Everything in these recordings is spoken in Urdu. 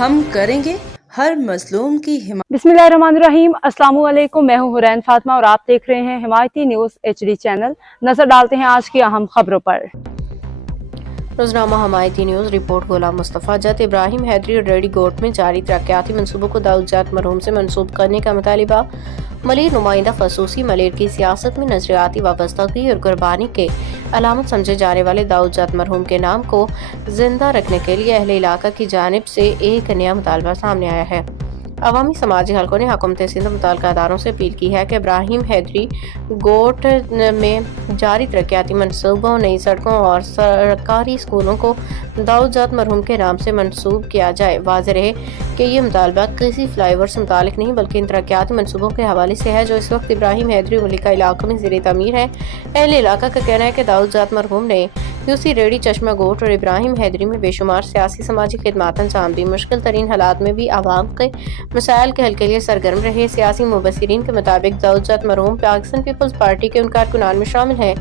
ہم کریں گے ہر مظلوم کی حمایت۔ بسمillahirrahmanirrahیم، السلام علیکم، میں ہوں حرین فاطمہ اور آپ دیکھ رہے ہیں حمایتی نیوز HD چینل۔ نظر ڈالتے ہیں آج کی اہم خبروں پر۔ روزنامہ حمایتی نیوز رپورٹ۔ غلام مصطفیٰ جت، ابراہیم حیدری اور ریڈی گوٹ میں جاری ترقیاتی منصوبوں کو داؤد جت مرحوم سے منسوب کرنے کا مطالبہ۔ ملیر نمائندہ خصوصی ملیر کی سیاست میں نظریاتی وابستگی اور قربانی کے علامت سمجھے جانے والے داؤد جت مرحوم کے نام کو زندہ رکھنے کے لیے اہل علاقہ کی جانب سے ایک نیا مطالبہ سامنے آیا ہے۔ عوامی سماجی حلقوں نے حکومت سندھ متعلقہ اداروں سے اپیل کی ہے کہ ابراہیم حیدری گوٹ میں جاری ترقیاتی منصوبوں، نئی سڑکوں اور سرکاری اسکولوں کو داؤد جت مرحوم کے نام سے منسوب کیا جائے۔ واضح رہے کہ یہ مطالبہ کسی فلائی اوور سے متعلق نہیں بلکہ ان ترقیاتی منصوبوں کے حوالے سے ہے جو اس وقت ابراہیم حیدری اور ملکہ علاقوں میں زیر تعمیر ہے۔ اہل علاقہ کا کہنا ہے کہ داؤد جت مرحوم نے یوسی ریڈی، چشمہ گوٹ اور ابراہیم حیدری میں بے شمار سیاسی سماجی خدمات انجام دی، مشکل ترین حالات میں بھی عوام کے مسائل کے حل کے لیے سرگرم رہے۔ سیاسی مبصرین کے مطابق داؤد جت مرحوم پاکستان پیپلز پارٹی کے ان کارکنان میں شامل ہیں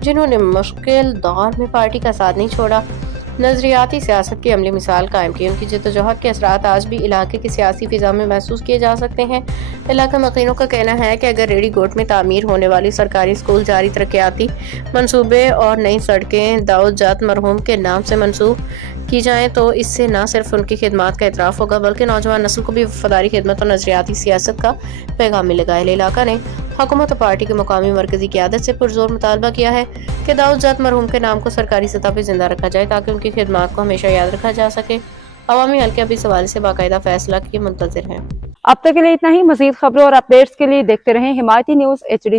جنہوں نے مشکل دور میں پارٹی کا ساتھ نہیں چھوڑا، نظریاتی سیاست کی عملی مثال قائم کی۔ ان کی جدوجہد کے اثرات آج بھی علاقے کی سیاسی فضا میں محسوس کیے جا سکتے ہیں۔ علاقہ مقینوں کا کہنا ہے کہ اگر ریڈی گوٹ میں تعمیر ہونے والی سرکاری اسکول، جاری ترقیاتی منصوبے اور نئی سڑکیں داؤد جت مرحوم کے نام سے منسوب کی جائیں تو اس سے نہ صرف ان کی خدمات کا اعتراف ہوگا بلکہ نوجوان نسل کو بھی وفاداری خدمت اور نظریاتی سیاست کا پیغام ملے گا۔ اہل علاقہ نے حکومت اور پارٹی کے مقامی مرکزی قیادت سے پرزور مطالبہ کیا ہے کہ داؤد جت مرحوم کے نام کو سرکاری سطح پہ زندہ رکھا جائے تاکہ ان کی خدمات کو ہمیشہ یاد رکھا جا سکے۔ عوامی حلقے اب اس حوالے سے باقاعدہ فیصلہ کے منتظر ہیں۔ اب تک کے لیے اتنا ہی۔ مزید خبروں اور اپڈیٹس کے لیے دیکھتے رہیں حمایتی نیوز HD چینل۔